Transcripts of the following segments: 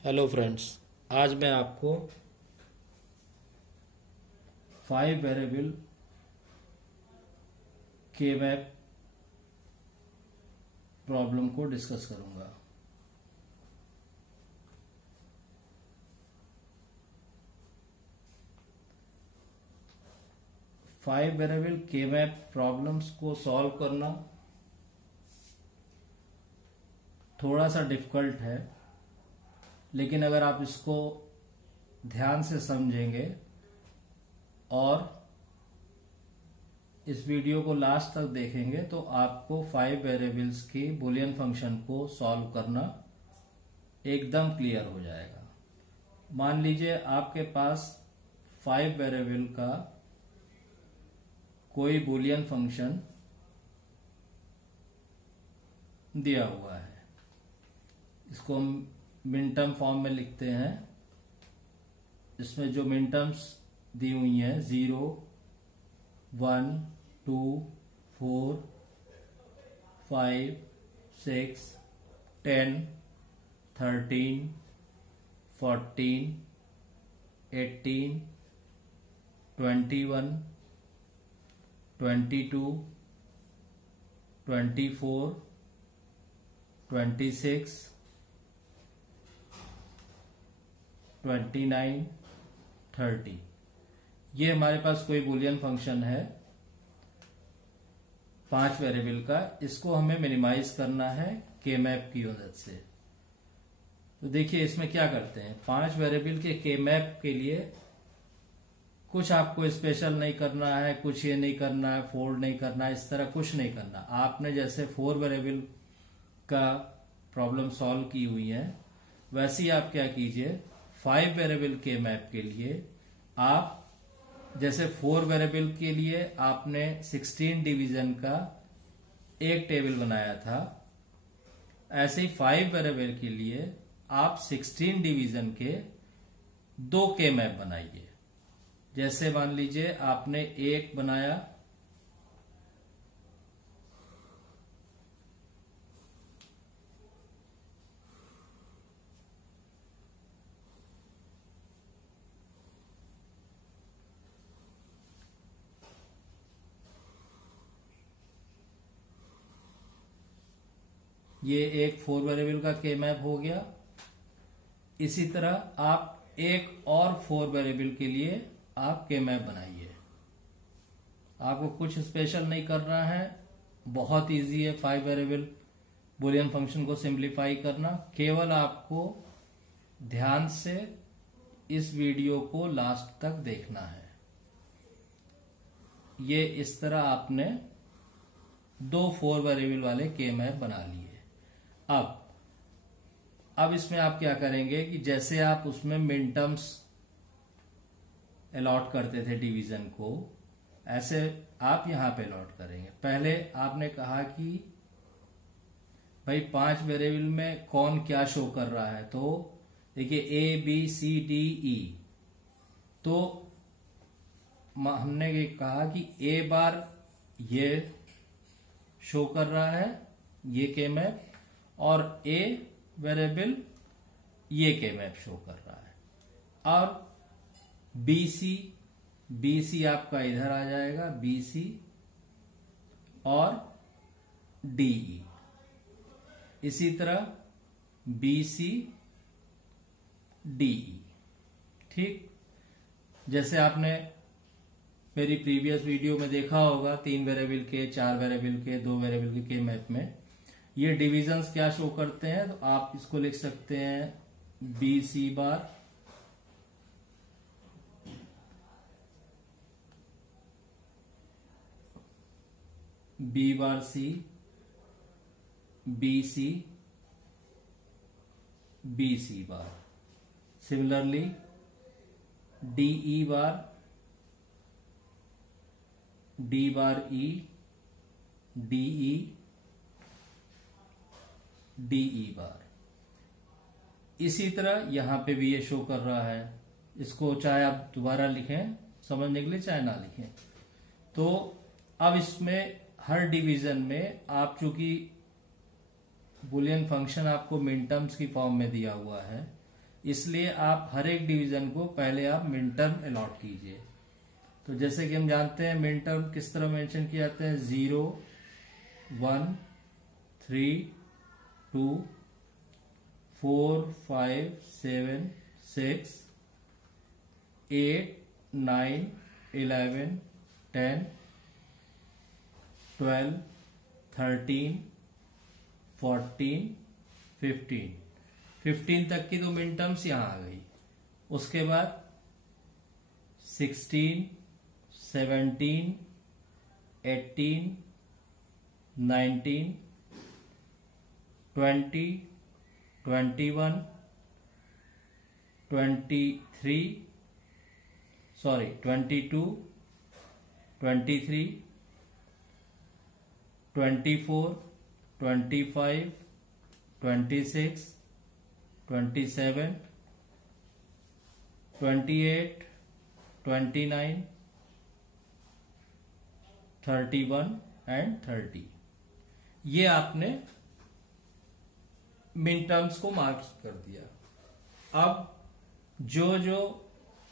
Hello friends, आज मैं आपको 5 वेरिएबल के मैप प्रॉब्लम को डिस्कस करूंगा। फाइव वेरिएबल के मैप प्रॉब्लम्स को सॉल्व करना थोड़ा सा डिफिकल्ट है, लेकिन अगर आप इसको ध्यान से समझेंगे और इस वीडियो को लास्ट तक देखेंगे तो आपको 5 वेरिएबल्स की बूलियन फंक्शन को सॉल्व करना एकदम क्लियर हो जाएगा। मान लीजिए आपके पास 5 वेरिएबल का कोई बूलियन फंक्शन दिया हुआ है। इसको हम मिनटर्म फॉर्म में लिखते हैं। इसमें जो मिनटर्म्स दी हुई हैं 0, 1, 2, 4, 5, 6, 10, 13, 14, 18, 21, 22, 24, 26, 29, 30, ये हमारे पास कोई बूलियन फंक्शन है 5 वेरिएबल का। इसको हमें मिनिमाइज करना है के मैप की मदद से। तो देखिए इसमें क्या करते हैं, 5 वेरिएबल के मैप के लिए कुछ आपको स्पेशल नहीं करना है, कुछ ये नहीं करना है, फोल्ड नहीं करना है, इस तरह कुछ नहीं करना। आपने जैसे 4 वेरिएबल का प्रॉब्लम सॉल्व की हुई है, वैसे ही आप क्या कीजिए 5 वेरिएबल के मैप के लिए आप जैसे 4 वेरिएबल के लिए आपने 16 डिवीजन का एक टेबल बनाया था, ऐसे ही 5 वेरिएबल के लिए आप 16 डिवीजन के 2 के मैप बनाइए। जैसे मान लीजिए आपने एक बनाया, ये एक 4 वेरिएबल का के मैप हो गया। इसी तरह आप एक और 4 वेरिएबल के लिए आप के मैप बनाइए। आपको कुछ स्पेशल नहीं करना है, बहुत इजी है 5 वेरिएबल बूलियन फंक्शन को सिंप्लीफाई करना। केवल आपको ध्यान से इस वीडियो को लास्ट तक देखना है। ये इस तरह आपने 2 4 वेरिएबल वाले के मैप बना लिए। अब इसमें आप क्या करेंगे कि जैसे आप उसमें मिनटर्म्स अलॉट करते थे डिवीजन को, ऐसे आप यहां पे अलॉट करेंगे। पहले आपने कहा कि भाई 5 वेरिएबल में कौन क्या शो कर रहा है, तो देखिए A B C D E, तो हमने ये कहा कि A बार ये शो कर रहा है ये के मैप, और A वेरिएबल ये के मैप शो कर रहा है। और BC आपका इधर आ जाएगा, BC और DE। इसी तरह BC DE। ठीक, जैसे आपने मेरी प्रीवियस वीडियो में देखा होगा 3 वेरिएबल के, 4 वेरिएबल के, 2 वेरिएबल के मैप में ये डिविजन्स क्या शो करते हैं। तो आप इसको लिख सकते हैं BC बार B बार C, BC BC बार। सिमिलरली DE बार D बार E, DE DE बार। इसी तरह यहां पे भी ये शो कर रहा है। इसको चाहे आप दोबारा लिखें समझने के लिए, चाहे ना लिखें। तो अब इसमें हर डिवीजन में आप चूंकि बुलियन फंक्शन आपको मिनटर्म्स की फॉर्म में दिया हुआ है, इसलिए आप हर एक डिवीजन को पहले आप मिन टर्म अलॉट कीजिए। तो जैसे कि हम जानते हैं मिन टर्म किस तरह मेंशन किए जाते हैं, 0, 1, 3, 2, 4, 5, 7, 6, 8, 9, 11, 10, 12, 13, 14, 15 तक की तो मिन टर्म्स यहां आ गई। उसके बाद 16, 17, 18, 19, 20, 21, 22, 23, 24, 25, 26, 27, 28, 29, 31 एंड 30। ये आपने मिन टर्म्स को मार्क कर दिया। अब जो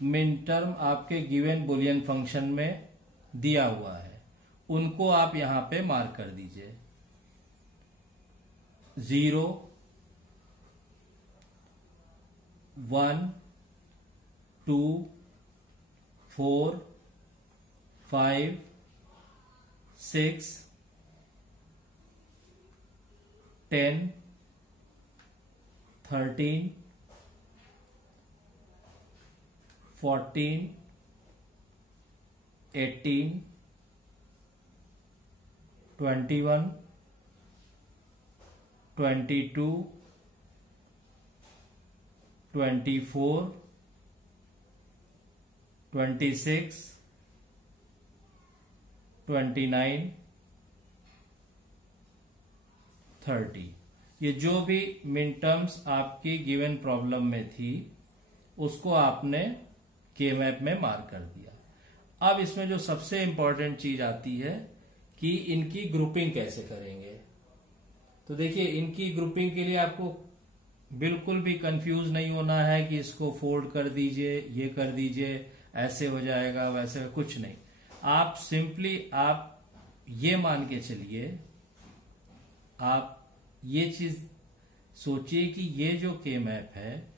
मिन टर्म आपके गिवन बुलियन फंक्शन में दिया हुआ है उनको आप यहां पे मार्क कर दीजिए। 0, 1, 2, 4, 5, 6, 10, 13, 14, 18, 21, 22, 24, 26, 29, 30। ये जो भी मिन टर्म्स आपकी गिवन प्रॉब्लम में थी उसको आपने के मैप में मार्क कर दिया। अब इसमें जो सबसे इंपॉर्टेंट चीज आती है कि इनकी ग्रुपिंग कैसे करेंगे। तो देखिए, इनकी ग्रुपिंग के लिए आपको बिल्कुल भी कंफ्यूज नहीं होना है कि इसको फोल्ड कर दीजिए, ये कर दीजिए, ऐसे हो जाएगा, वैसे कुछ नहीं। आप सिंपली आप ये मान के चलिए, आप ये चीज सोचिए कि ये जो के मैप है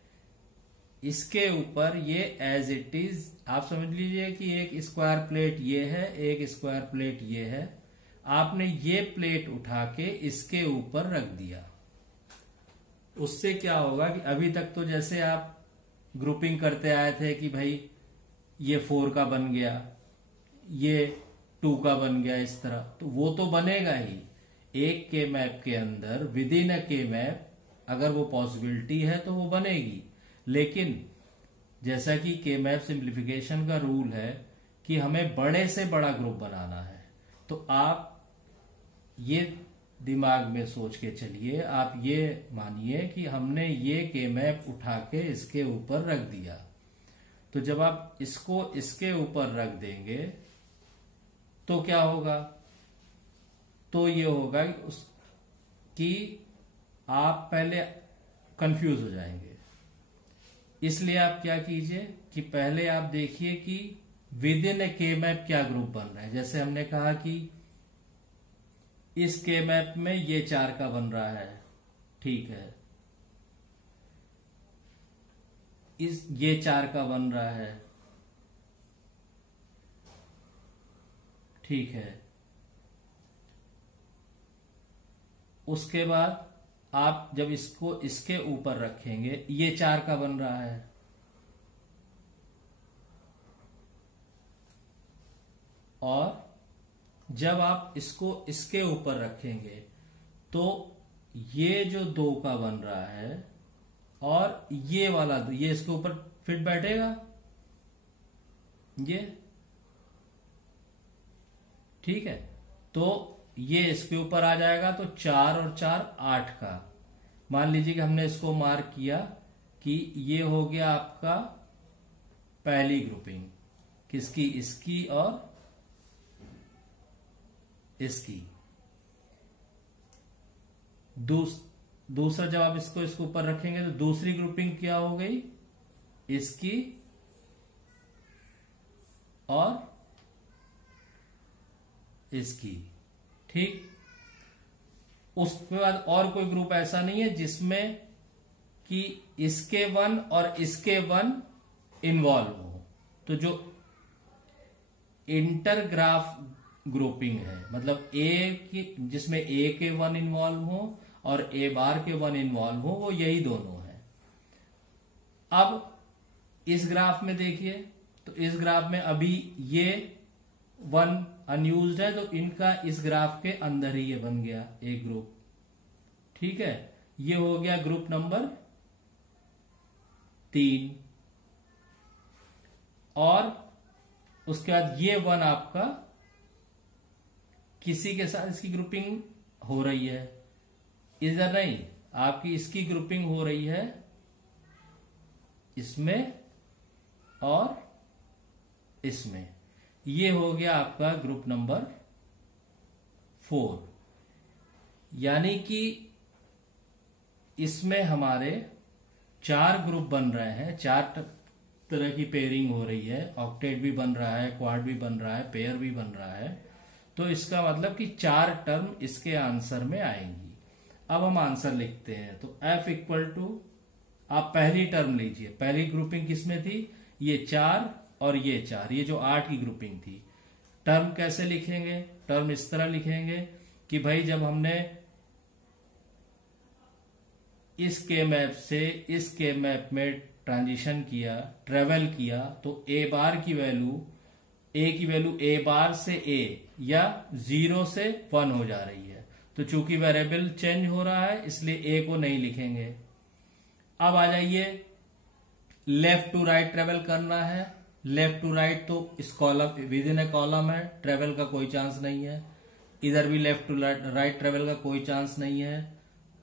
इसके ऊपर ये एज इट इज आप समझ लीजिए कि एक स्क्वायर प्लेट ये है, एक स्क्वायर प्लेट ये है। आपने ये प्लेट उठा के इसके ऊपर रख दिया। उससे क्या होगा कि अभी तक तो जैसे आप ग्रुपिंग करते आए थे कि भाई ये 4 का बन गया, ये 2 का बन गया, इस तरह, तो वो तो बनेगा ही। एक के मैप के अंदर विद इन अ के मैप अगर वो पॉसिबिलिटी है तो वो बनेगी। लेकिन जैसा कि के मैप सिंप्लीफिकेशन का रूल है कि हमें बड़े से बड़ा ग्रुप बनाना है, तो आप ये दिमाग में सोच के चलिए, आप ये मानिए कि हमने ये के मैप उठा के इसके ऊपर रख दिया। तो जब आप इसको इसके ऊपर रख देंगे तो क्या होगा, तो ये होगा कि आप पहले कंफ्यूज हो जाएंगे। इसलिए आप क्या कीजिए कि पहले आप देखिए कि विद इन ए के मैप क्या ग्रुप बन रहा है। जैसे हमने कहा कि इस के मैप में ये 4 का बन रहा है, ठीक है, ये 4 का बन रहा है, ठीक है। उसके बाद आप जब इसको इसके ऊपर रखेंगे, ये 4 का बन रहा है, और जब आप इसको इसके ऊपर रखेंगे तो ये जो 2 का बन रहा है और ये वाला ये इसके ऊपर फिट बैठेगा, ये ठीक है। तो ये इसके ऊपर आ जाएगा, तो 4 और 4 8 का। मान लीजिए कि हमने इसको मार्क किया कि ये हो गया आपका पहली ग्रुपिंग, किसकी, इसकी और इसकी। दूसरा जब आप इसको इसके ऊपर रखेंगे तो दूसरी ग्रुपिंग क्या हो गई, इसकी और इसकी, ठीक। उसके बाद और कोई ग्रुप ऐसा नहीं है जिसमें कि इसके 1 और इसके 1 इन्वॉल्व हो। तो जो इंटरग्राफ ग्रुपिंग है, मतलब जिसमें ए के 1 इन्वॉल्व हो और ए बार के 1 इन्वॉल्व हो, वो यही दोनों है। अब इस ग्राफ में देखिए, तो इस ग्राफ में अभी ये 1 अनयूज्ड है, तो इनका इस ग्राफ के अंदर ही ये बन गया एक ग्रुप, ठीक है। ये हो गया ग्रुप नंबर 3। और उसके बाद ये 1 आपका किसी के साथ इसकी ग्रुपिंग हो रही है, इधर नहीं, आपकी इसकी ग्रुपिंग हो रही है इसमें और इसमें। ये हो गया आपका ग्रुप नंबर 4। यानी कि इसमें हमारे 4 ग्रुप बन रहे हैं, 4 तरह की पेयरिंग हो रही है, ऑक्टेट भी बन रहा है, क्वाड भी बन रहा है, पेयर भी बन रहा है। तो इसका मतलब कि 4 टर्म इसके आंसर में आएंगी। अब हम आंसर लिखते हैं, तो F इक्वल टू, आप पहली टर्म लीजिए, पहली ग्रुपिंग किसमें थी, ये 4 और ये 4, ये जो 8 की ग्रुपिंग थी। टर्म कैसे लिखेंगे, टर्म इस तरह लिखेंगे कि भाई जब हमने इस के मैप से इस के मैप में ट्रांजिशन किया, ट्रेवल किया, तो ए बार की वैल्यू, ए की वैल्यू ए बार से ए या 0 से 1 हो जा रही है। तो चूंकि वेरिएबल चेंज हो रहा है इसलिए ए को नहीं लिखेंगे। अब आ जाइए, लेफ्ट टू राइट ट्रेवल करना है। लेफ्ट टू राइट तो इस column with in A column है, ट्रेवल का कोई चांस नहीं है। इधर भी लेफ्ट टू राइट ट्रेवल का कोई चांस नहीं है।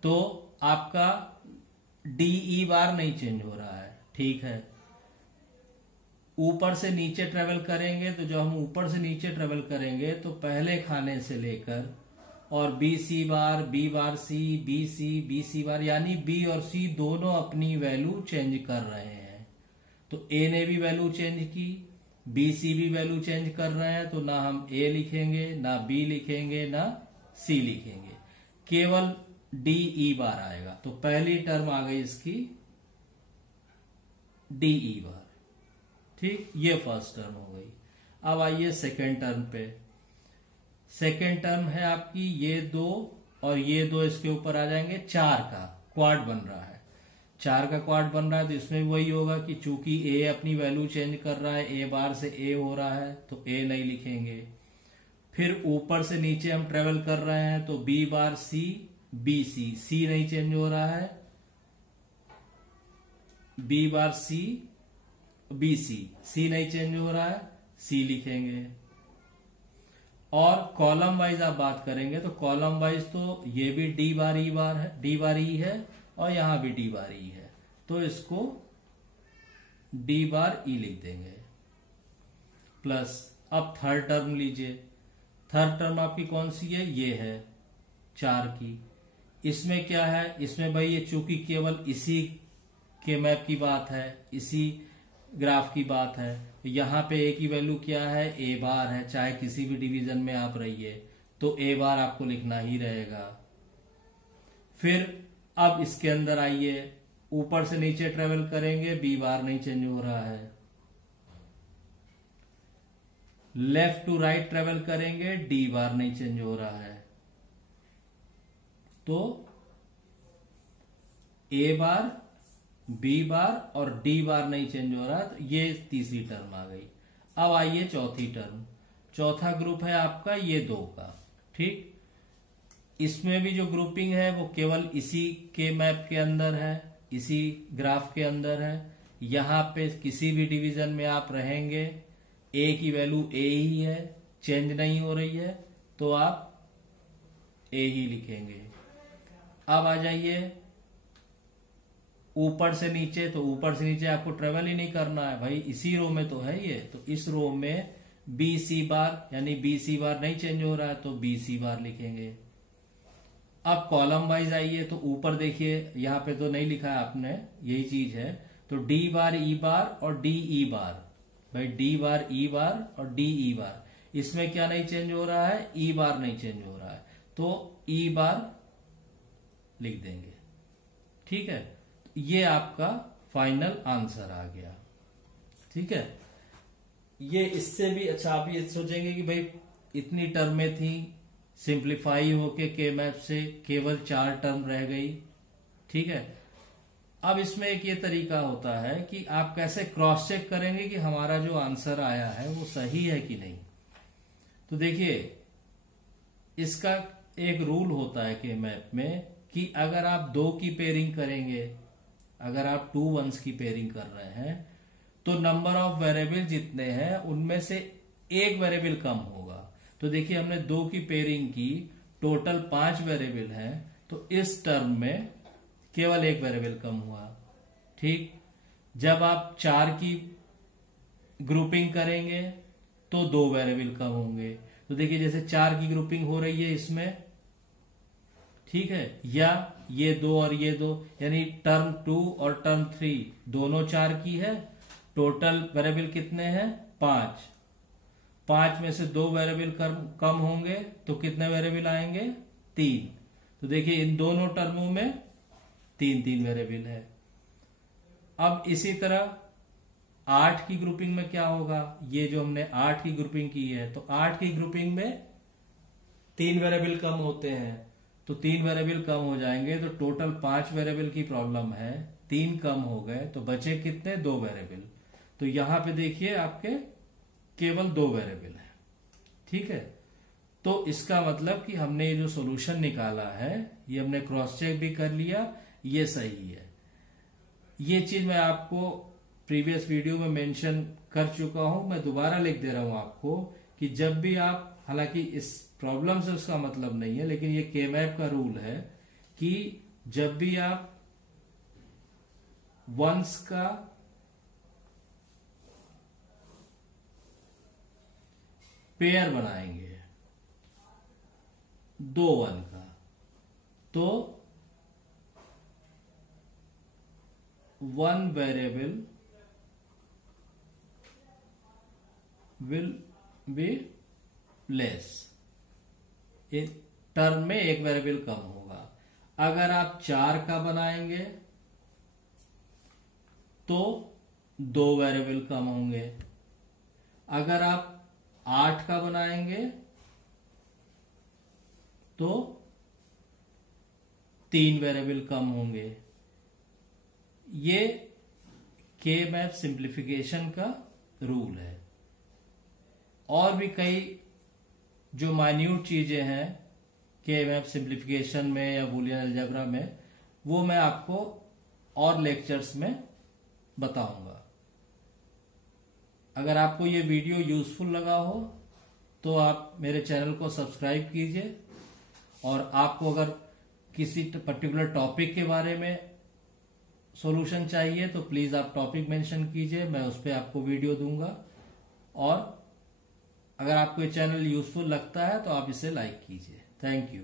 तो आपका डीई बार नहीं चेंज हो रहा है, ठीक है। ऊपर से नीचे ट्रेवल करेंगे, तो जब हम ऊपर से नीचे ट्रेवल करेंगे तो पहले खाने से लेकर और बी सी बार सी, बी सी बार, यानी बी और सी दोनों अपनी वैल्यू चेंज कर रहे हैं। तो ए ने भी वैल्यू चेंज की, बी सी भी वैल्यू चेंज कर रहे हैं, तो ना हम ए लिखेंगे, ना बी लिखेंगे, ना सी लिखेंगे, केवल डीई बार आएगा। तो पहली टर्म आ गई इसकी डीई बार, ठीक, ये फर्स्ट टर्म हो गई। अब आइए सेकेंड टर्म पे। सेकेंड टर्म है आपकी ये 2 और ये 2 इसके ऊपर आ जाएंगे, 4 का क्वाड बन रहा है। 4 का क्वाड बन रहा है तो इसमें वही होगा कि चूंकि ए अपनी वैल्यू चेंज कर रहा है, ए बार से ए हो रहा है, तो ए नहीं लिखेंगे। फिर ऊपर से नीचे हम ट्रेवल कर रहे हैं, तो बी बार सी, बी सी, सी नहीं चेंज हो रहा है, बी बार सी, बी सी, सी नहीं चेंज हो रहा है, सी लिखेंगे। और कॉलम वाइज आप बात करेंगे तो कॉलम वाइज तो ये भी डी बार ई बार है, डी बार ई है, और यहां भी डी बार ई है, तो इसको डी बार ई लिख देंगे। प्लस अब थर्ड टर्म लीजिए। थर्ड टर्म आपकी कौन सी है, ये है 4 की। इसमें क्या है, इसमें भाई ये चूंकि केवल इसी के मैप की बात है, इसी ग्राफ की बात है, यहां पे ए की वैल्यू क्या है, ए बार है, चाहे किसी भी डिवीजन में आप रहिए तो ए बार आपको लिखना ही रहेगा। फिर अब इसके अंदर आइए, ऊपर से नीचे ट्रेवल करेंगे, बी बार नहीं चेंज हो रहा है। लेफ्ट टू राइट ट्रेवल करेंगे, डी बार नहीं चेंज हो रहा है। तो ए बार, बी बार और डी बार नहीं चेंज हो रहा, तो ये तीसरी टर्म आ गई। अब आइए चौथी टर्म। चौथा ग्रुप है आपका ये 2 का, ठीक। इसमें भी जो ग्रुपिंग है वो केवल इसी के मैप के अंदर है, इसी ग्राफ के अंदर है। यहां पे किसी भी डिवीजन में आप रहेंगे, ए की वैल्यू ए ही है, चेंज नहीं हो रही है, तो आप ए ही लिखेंगे। अब आ जाइए ऊपर से नीचे, तो ऊपर से नीचे आपको ट्रेवल ही नहीं करना है भाई, इसी रो में तो है ये, तो इस रो में बी सी बार, यानी बी सी बार नहीं चेंज हो रहा है, तो बी सी बार लिखेंगे। अब कॉलम वाइज आइए तो ऊपर देखिए, यहाँ पे तो नहीं लिखा है आपने, यही चीज है। तो डी बार ई बार और डी ई बार, भाई डी बार ई बार और डी ई बार, इसमें क्या नहीं चेंज हो रहा है, ई बार नहीं चेंज हो रहा है, तो ई बार लिख देंगे। ठीक है, ये आपका फाइनल आंसर आ गया। ठीक है, ये इससे भी अच्छा आप ये सोचेंगे कि भाई इतनी टर्में थी, सिंप्लीफाई होके के मैप से केवल 4 टर्म रह गई। ठीक है, अब इसमें एक ये तरीका होता है कि आप कैसे क्रॉस चेक करेंगे कि हमारा जो आंसर आया है वो सही है कि नहीं। तो देखिए, इसका एक रूल होता है के मैप में कि अगर आप 2 की पेयरिंग करेंगे, अगर आप 2 वंस की पेयरिंग कर रहे हैं, तो नंबर ऑफ वेरिएबल जितने हैं उनमें से एक वेरिएबल कम होगा। तो देखिए, हमने 2 की पेयरिंग की, टोटल 5 वेरिएबल हैं, तो इस टर्म में केवल एक वेरिएबल कम हुआ। ठीक, जब आप 4 की ग्रुपिंग करेंगे तो 2 वेरिएबल कम होंगे। तो देखिए, जैसे 4 की ग्रुपिंग हो रही है इसमें, ठीक है, या ये 2 और ये 2, यानी टर्म 2 और टर्म 3 दोनों 4 की है। टोटल वेरिएबल कितने हैं, 5। 5 में से 2 वेरिएबल कम होंगे तो कितने वेरिएबल आएंगे, 3। तो देखिए, इन दोनों टर्मों में 3 वेरिएबल है। अब इसी तरह 8 की ग्रुपिंग में क्या होगा, ये जो हमने 8 की ग्रुपिंग की है, तो 8 की ग्रुपिंग में 3 वेरिएबल कम होते हैं, तो 3 वेरिएबल कम हो जाएंगे, तो टोटल 5 वेरिएबल की प्रॉब्लम है, 3 कम हो गए, तो बचे कितने, 2 वेरिएबल। तो यहां पे देखिए आपके केवल 2 वेरिएबल है। ठीक है, तो इसका मतलब कि हमने ये जो सॉल्यूशन निकाला है, ये हमने क्रॉस चेक भी कर लिया, ये सही है। ये चीज मैं आपको प्रीवियस वीडियो में मेंशन कर चुका हूं, मैं दोबारा लिख दे रहा हूं आपको कि जब भी आप, हालांकि इस प्रॉब्लम से उसका मतलब नहीं है, लेकिन ये के मैप का रूल है कि जब भी आप वंस का पेयर बनाएंगे 2 1 का, तो 1 variable will be less, term में एक वेरिएबल कम होगा। अगर आप 4 का बनाएंगे तो 2 वेरिएबल कम होंगे। अगर आप 8 का बनाएंगे तो 3 वेरिएबल कम होंगे। ये के मैप सिंप्लीफिकेशन का रूल है। और भी कई जो माइन्यूट चीजें हैं के मैप सिंप्लीफिकेशन में या बूलियन अलजेब्रा में, वो मैं आपको और लेक्चर्स में बताऊंगा। अगर आपको ये वीडियो यूजफुल लगा हो तो आप मेरे चैनल को सब्सक्राइब कीजिए, और आपको अगर किसी पर्टिकुलर टॉपिक के बारे में सॉल्यूशन चाहिए तो प्लीज आप टॉपिक मेंशन कीजिए, मैं उस पर आपको वीडियो दूंगा। और अगर आपको ये चैनल यूजफुल लगता है तो आप इसे लाइक कीजिए। Thank you.